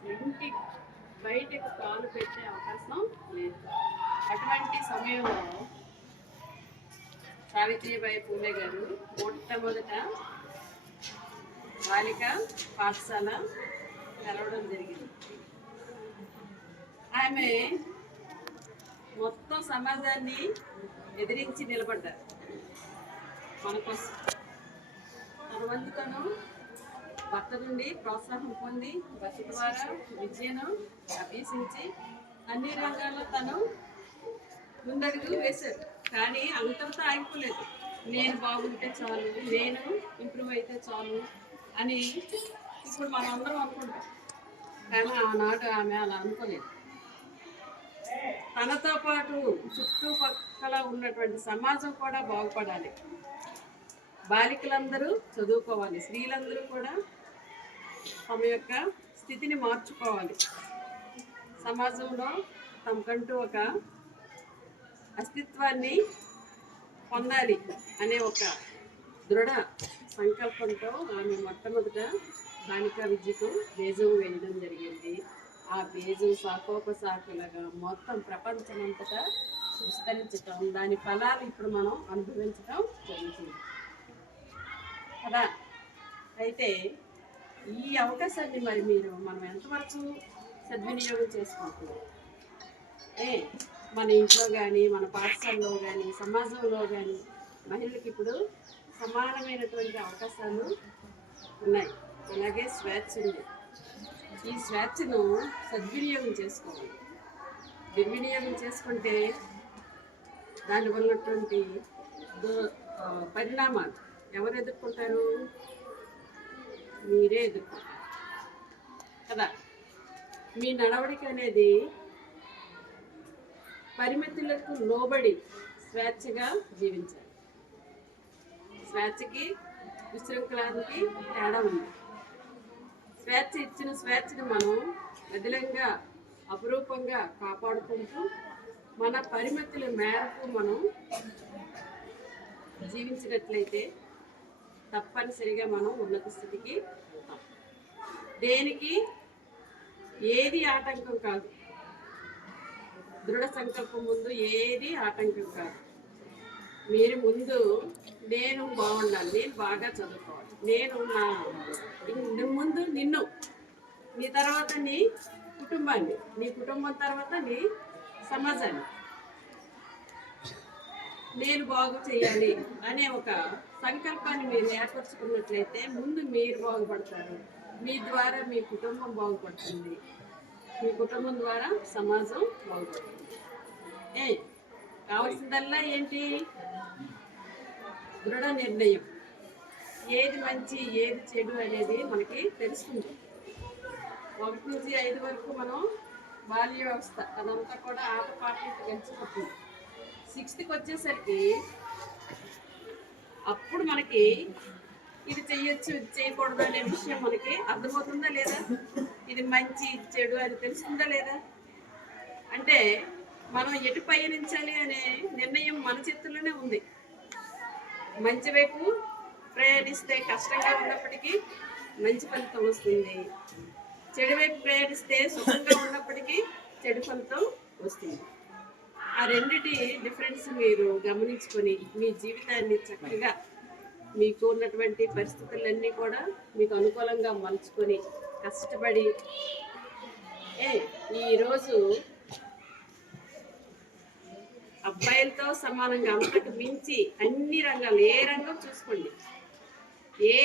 అసలు ఇంటి బయటకు కాలు పెట్టే అవకాశం లేదు. అటువంటి సమయంలో సావిత్రిబాయి పూలే గారు మొట్టమొదట బాలిక పాఠశాల తెరవడం జరిగింది. ఆమె మొత్తం సమాజాన్ని ఎదిరించి నిలబడ్డారు మన కోసం. తన వంతు తను భర్త నుండి ప్రోత్సాహం పొంది భర్త ద్వారా విద్యను అభ్యసించి అన్ని రంగాల్లో తను ముందడుగు వేశారు. కానీ అంతటితో ఆగిపోలేదు. నేను బాగుంటే చాలు, నేను ఇంప్రూవ్ అయితే చాలు అని ఇప్పుడు మనం అందరం అనుకుంటాం. కానీ ఆనాడు ఆమె అలా అనుకోలేదు. తనతో పాటు చుట్టుపక్కల ఉన్నటువంటి సమాజం కూడా బాగుపడాలి, బాలికలందరూ చదువుకోవాలి, స్త్రీలందరూ కూడా తమ యొక్క స్థితిని మార్చుకోవాలి, సమాజంలో తమకంటూ ఒక అస్తిత్వాన్ని పొందాలి అనే ఒక దృఢ సంకల్పంతో ఆమె మొట్టమొదట బాలికా విద్యకు బీజం వేయడం జరిగింది. ఆ బీజం శాఖోపశాఖలుగా మొత్తం ప్రపంచమంతటా విస్తరించటం, దాని ఫలాలు ఇప్పుడు మనం అనుభవించడం జరుగుతుంది కదా. అయితే ఈ అవకాశాన్ని మరి మనం ఎంతవరకు సద్వినియోగం చేసుకుంటున్నాం? మన ఇంట్లో కానీ, మన పాఠశాలలో కానీ, సమాజంలో కానీ మహిళలకు ఇప్పుడు సమానమైనటువంటి అవకాశాలు ఉన్నాయి. అలాగే స్వేచ్ఛ ఉంది. ఈ స్వేచ్ఛను సద్వినియోగం చేసుకోవాలి. దుర్వినియోగం చేసుకుంటే దానివల్ల ఉన్నటువంటి పరిణామాలు ఎవరు ఎదుర్కొంటారు? మీరే ఎదుర్కొంటారు కదా. మీ నడవడిక అనేది పరిమితులకు లోబడి స్వేచ్ఛగా జీవించాలి. స్వేచ్ఛకి విశృంఖలానికి తేడా ఉంది. స్వేచ్ఛ ఇచ్చిన స్వేచ్ఛను మనం బదిలంగా అపురూపంగా కాపాడుకుంటూ మన పరిమితుల మేరకు మనం జీవించినట్లయితే తప్పనిసరిగా మనం ఉన్నత స్థితికి వెళ్తాం. దేనికి ఏది ఆటంకం కాదు. దృఢ సంకల్పం ముందు ఏది ఆటంకం కాదు. మీరు ముందు నేను బాగుండాలి, నేను బాగా చదువుకోవాలి, నేను ముందు నిన్ను, నీ తర్వాత నీ కుటుంబాన్ని, నీ కుటుంబం తర్వాత నీ సమాజాన్ని నేను బాగు చేయాలి అనే ఒక సంకల్పాన్ని మీరు ఏర్పరచుకున్నట్లయితే ముందు మీరు బాగుపడతారు. మీ ద్వారా మీ కుటుంబం బాగుపడుతుంది, మీ కుటుంబం ద్వారా సమాజం బాగుపడుతుంది. కావాల్సిందల్లా ఏంటి? దృఢ నిర్ణయం. ఏది మంచి ఏది చెడు అనేది మనకి తెలుస్తుంది. 1 నుంచి 5 వరకు మనం బాల్య వ్యవస్థ అదంతా కూడా ఆటపాటలకి గెలిచిపోతుంది. 6th వచ్చేసరికి అప్పుడు మనకి ఇది చెయ్యొచ్చు, ఇది చేయకూడదు అనే విషయం మనకి అర్థమవుతుందా లేదా? ఇది మంచి ఇది చెడు అని తెలుస్తుందా లేదా? అంటే మనం ఎటు పయనించాలి అనే నిర్ణయం మన చేతుల్లోనే ఉంది. మంచి వైపు ప్రయాణిస్తే కష్టంగా ఉన్నప్పటికీ మంచి ఫలితం వస్తుంది. చెడు వైపు ప్రయాణిస్తే సుఖంగా ఉన్నప్పటికీ చెడు ఫలితం వస్తుంది. ఆ రెండిటి డిఫరెన్స్ మీరు గమనించుకొని మీ జీవితాన్ని చక్కగా మీకు ఉన్నటువంటి పరిస్థితులన్నీ కూడా మీకు అనుకూలంగా మలుచుకొని కష్టపడి ఈరోజు అబ్బాయిలతో సమానంగా అంతకు మించి అన్ని రంగాలు, ఏ రంగం చూసుకోండి, ఏ